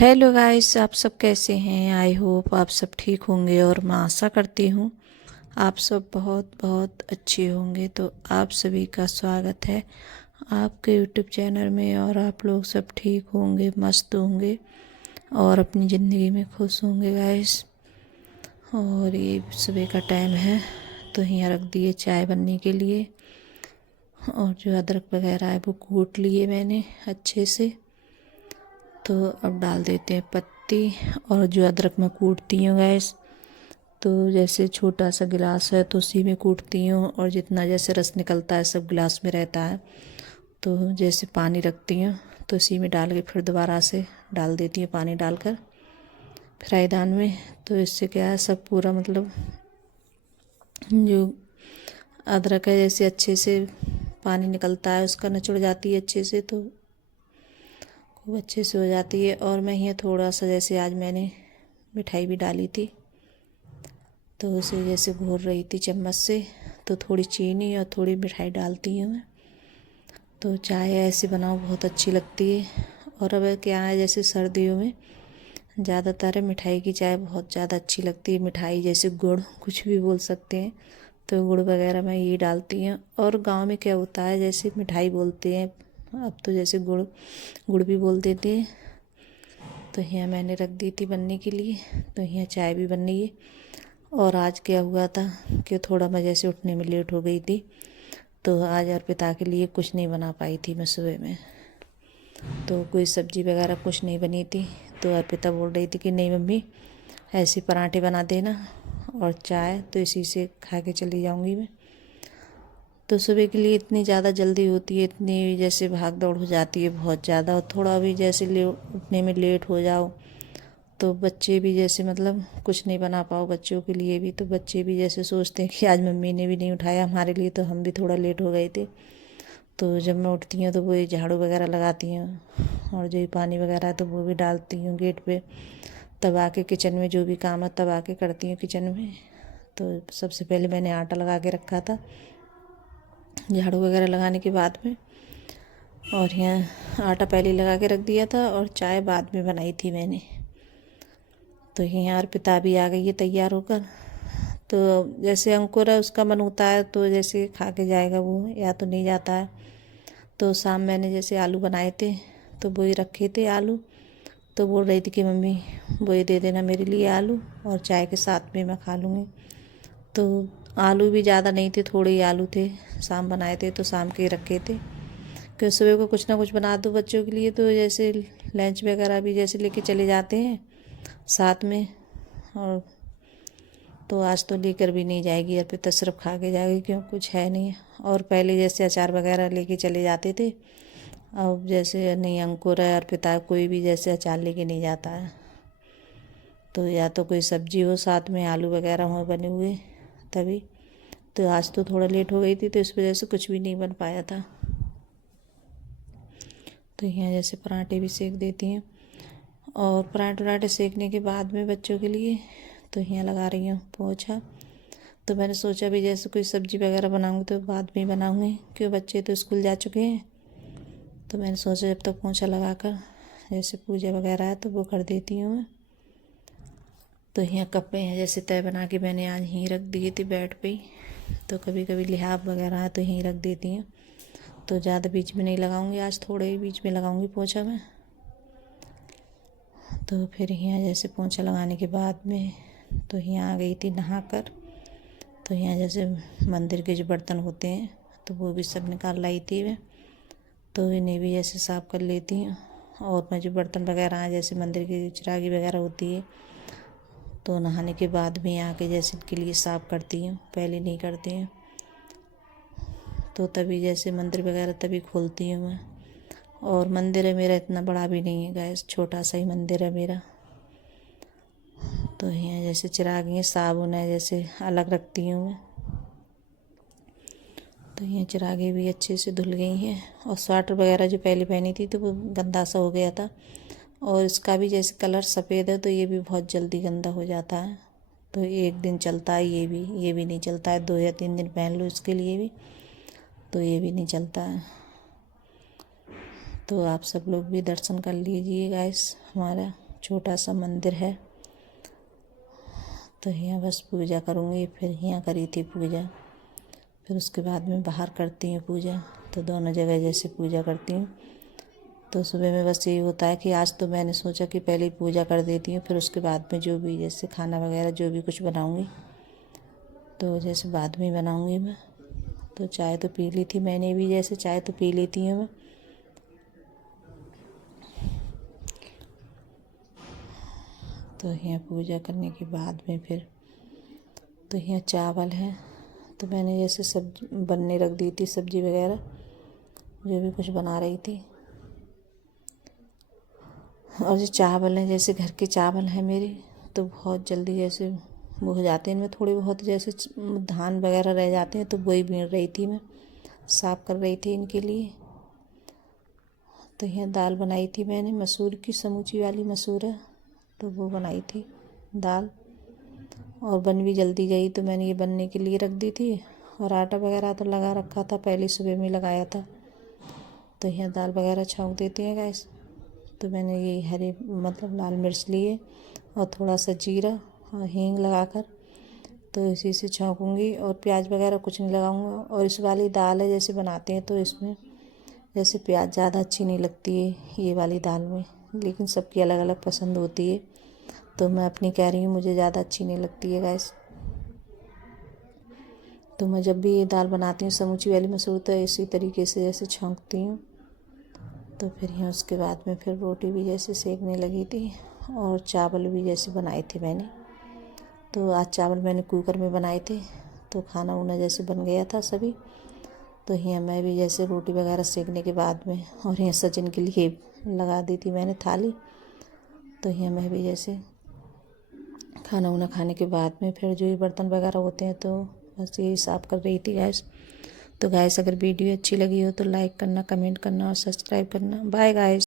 Hello guys, आप सब कैसे हैं। आई होप आप सब ठीक होंगे और मैं आशा करती हूँ आप सब बहुत बहुत अच्छे होंगे। तो आप सभी का स्वागत है आपके यूट्यूब चैनल में और आप लोग सब ठीक होंगे, मस्त होंगे और अपनी ज़िंदगी में खुश होंगे गाइस। और ये सुबह का टाइम है तो यहाँ रख दिए चाय बनने के लिए और जो अदरक वगैरह है वो कूट लिए मैंने अच्छे से। तो अब डाल देते हैं पत्ती और जो अदरक मैं कूटती हूँ गैस, तो जैसे छोटा सा गिलास है तो उसी में कूटती हूँ और जितना जैसे रस निकलता है सब गिलास में रहता है। तो जैसे पानी रखती हूँ तो उसी में डाल के फिर दोबारा से डाल देती हूँ पानी डालकर फ्राईदान में। तो इससे क्या है सब पूरा मतलब जो अदरक है जैसे अच्छे से पानी निकलता है उसका निचुड़ जाती है अच्छे से, तो खूब अच्छे से हो जाती है। और मैं यहाँ थोड़ा सा जैसे आज मैंने मिठाई भी डाली थी तो उसे जैसे घोर रही थी चम्मच से, तो थोड़ी चीनी और थोड़ी मिठाई डालती हूँ मैं। तो चाय ऐसे बनाओ बहुत अच्छी लगती है। और अब क्या है जैसे सर्दियों में ज़्यादातर मिठाई की चाय बहुत ज़्यादा अच्छी लगती है। मिठाई जैसे गुड़ कुछ भी बोल सकते हैं, तो गुड़ वगैरह मैं ये डालती हूँ। और गांव में क्या होता है जैसे मिठाई बोलते हैं, अब तो जैसे गुड़ गुड़ भी बोल देते हैं। तो यहाँ मैंने रख दी थी बनने के लिए, तो यहाँ चाय भी बन रही है। और आज क्या हुआ था कि थोड़ा मैं जैसे उठने में लेट हो गई थी, तो आज अर्पिता के लिए कुछ नहीं बना पाई थी मैं सुबह में। तो कोई सब्जी वगैरह कुछ नहीं बनी थी, तो अर्पिता बोल रही थी कि नहीं मम्मी ऐसे पराठे बना देना और चाय, तो इसी से खा के चली जाऊंगी मैं। तो सुबह के लिए इतनी ज़्यादा जल्दी होती है, इतनी जैसे भाग दौड़ हो जाती है बहुत ज़्यादा। और थोड़ा भी जैसे उठने में लेट हो जाओ तो बच्चे भी जैसे मतलब कुछ नहीं बना पाओ बच्चों के लिए भी, तो बच्चे भी जैसे सोचते हैं कि आज मम्मी ने भी नहीं उठाया हमारे लिए, तो हम भी थोड़ा लेट हो गए थे। तो जब मैं उठती हूँ तो वो झाड़ू वगैरह लगाती हूँ और जो पानी वगैरह है तो वो भी डालती हूँ गेट पे। तब आके किचन में जो भी काम है तब आके करती हूँ किचन में। तो सबसे पहले मैंने आटा लगा के रखा था झाड़ू वगैरह लगाने के बाद में, और यहाँ आटा पहले लगा के रख दिया था और चाय बाद में बनाई थी मैंने। तो यहाँ अर्पिता भी आ गई है तैयार होकर। तो जैसे अंकुर है उसका मन होता है तो जैसे खा के जाएगा वो, या तो नहीं जाता है। तो शाम मैंने जैसे आलू बनाए थे तो वही रखे थे आलू, तो बोल रही थी कि मम्मी वही दे देना मेरे लिए आलू और चाय के साथ में मैं खा लूँगी। तो आलू भी ज़्यादा नहीं थे, थोड़े ही आलू थे, शाम बनाए थे तो शाम के रखे थे कि सुबह को कुछ ना कुछ बना दो बच्चों के लिए। तो जैसे लंच वगैरह भी जैसे लेके चले जाते हैं साथ में। और तो आज तो लेकर भी नहीं जाएगी अर्पिता, सिर्फ खा के जाएगी क्यों कुछ है नहीं। और पहले जैसे अचार वगैरह लेके चले जाते थे, अब जैसे नहीं अंकुर है अर्पिता कोई भी जैसे अचार लेके नहीं जाता है। तो या तो कोई सब्जी हो साथ में, आलू वगैरह हो बने हुए तभी। तो आज तो थोड़ा लेट हो गई थी तो इस वजह से कुछ भी नहीं बन पाया था। तो यहाँ जैसे पराठे भी सेक देती हैं और पराठे सेकने के बाद में बच्चों के लिए तो यहाँ लगा रही हूँ पोछा। तो मैंने सोचा भी जैसे कोई सब्जी वगैरह बनाऊँगी तो बाद में ही बनाऊँगी क्यों बच्चे तो स्कूल जा चुके हैं। तो मैंने सोचा जब तक पोछा लगा कर जैसे पूजा वगैरह है तो वो कर देती हूँ मैं। तो यहाँ कपड़े हैं जैसे तय बना के मैंने आज यहीं रख दिए थे बेड पे ही। तो कभी कभी लिहाफ वगैरह है तो यहीं रख देती हूँ, तो ज़्यादा बीच में नहीं लगाऊंगी, आज थोड़े ही बीच में लगाऊंगी पोछा मैं। तो फिर यहाँ जैसे पोछा लगाने के बाद में तो यहाँ आ गई थी नहाकर। तो यहाँ जैसे मंदिर के जो बर्तन होते हैं तो वो भी सब निकाल लाई थी मैं, तो इन्हें भी जैसे साफ़ कर लेती हूँ। और मैं जो बर्तन वगैरह हैं जैसे मंदिर की चिरागी वगैरह होती है तो नहाने के बाद में आके जैसे इनके लिए साफ़ करती हूँ, पहले नहीं करती हूँ। तो तभी जैसे मंदिर वगैरह तभी खोलती हूँ मैं। और मंदिर है मेरा इतना बड़ा भी नहीं है गैस, छोटा सा ही मंदिर है मेरा। तो यहाँ जैसे चिरागी साबुन है जैसे अलग रखती हूँ मैं। तो ये चिरागे भी अच्छे से धुल गई हैं। और स्वेटर वगैरह जो पहले पहनी थी तो वो गंदा सा हो गया था, और इसका भी जैसे कलर सफ़ेद है तो ये भी बहुत जल्दी गंदा हो जाता है। तो एक दिन चलता है, ये भी नहीं चलता है, 2 या 3 दिन पहन लो इसके लिए भी, तो ये भी नहीं चलता है। तो आप सब लोग भी दर्शन कर लीजिए गाइस हमारा, छोटा सा मंदिर है, तो यहाँ बस पूजा करूँगी। फिर यहाँ करी थी पूजा, फिर उसके बाद में बाहर करती हूँ पूजा। तो दोनों जगह जैसे पूजा करती हूँ। तो सुबह में बस यही होता है कि आज तो मैंने सोचा कि पहले ही पूजा कर देती हूँ, फिर उसके बाद में जो भी जैसे खाना वगैरह जो भी कुछ बनाऊँगी तो जैसे बाद में बनाऊँगी मैं। तो चाय तो पी ली थी मैंने भी, जैसे चाय तो पी लेती हूँ मैं। तो यहाँ पूजा करने के बाद में फिर तो यहाँ चावल है, तो मैंने जैसे सब्जी बनने रख दी थी, सब्जी वगैरह जो भी कुछ बना रही थी। और जो चावल है, जैसे घर के चावल हैं मेरे, तो बहुत जल्दी जैसे वो हो जाते हैं। इनमें थोड़ी बहुत जैसे धान वगैरह रह जाते हैं, तो वही बीन रही थी मैं, साफ़ कर रही थी इनके लिए। तो यहाँ दाल बनाई थी मैंने, मसूर की समूची वाली मसूर है, तो वो बनाई थी दाल। और बन भी जल्दी गई, तो मैंने ये बनने के लिए रख दी थी। और आटा वगैरह तो लगा रखा था, पहले सुबह में लगाया था। तो यहाँ दाल वगैरह छौंक देते हैं गैस। तो मैंने ये हरे मतलब लाल मिर्च लिए और थोड़ा सा जीरा और हींग लगाकर तो इसी से छौंकूँगी, और प्याज वगैरह कुछ नहीं लगाऊंगा। और इस वाली दाल है जैसे बनाते हैं, तो इसमें जैसे प्याज ज़्यादा अच्छी नहीं लगती है ये वाली दाल में, लेकिन सबकी अलग अलग पसंद होती है। तो मैं अपनी कह रही हूँ, मुझे ज़्यादा अच्छी नहीं लगती है गैस। तो मैं जब भी ये दाल बनाती हूँ समूची वाली मसूर, तो इसी तरीके से जैसे छौंकती हूँ। तो फिर यहाँ उसके बाद में फिर रोटी भी जैसे सेकने लगी थी, और चावल भी जैसे बनाए थे मैंने। तो आज चावल मैंने कुकर में बनाए थे, तो खाना उना जैसे बन गया था सभी। तो यहाँ मैं भी जैसे रोटी वगैरह सेकने के बाद में, और यहाँ सचिन के लिए लगा दी थी मैंने थाली। तो यहाँ मैं भी जैसे खाना उना खाने के बाद में फिर जो ये बर्तन वगैरह होते हैं, तो बस यही साफ़ कर रही थी गैस। तो गैस अगर वीडियो अच्छी लगी हो तो लाइक करना, कमेंट करना और सब्सक्राइब करना। Bye guys.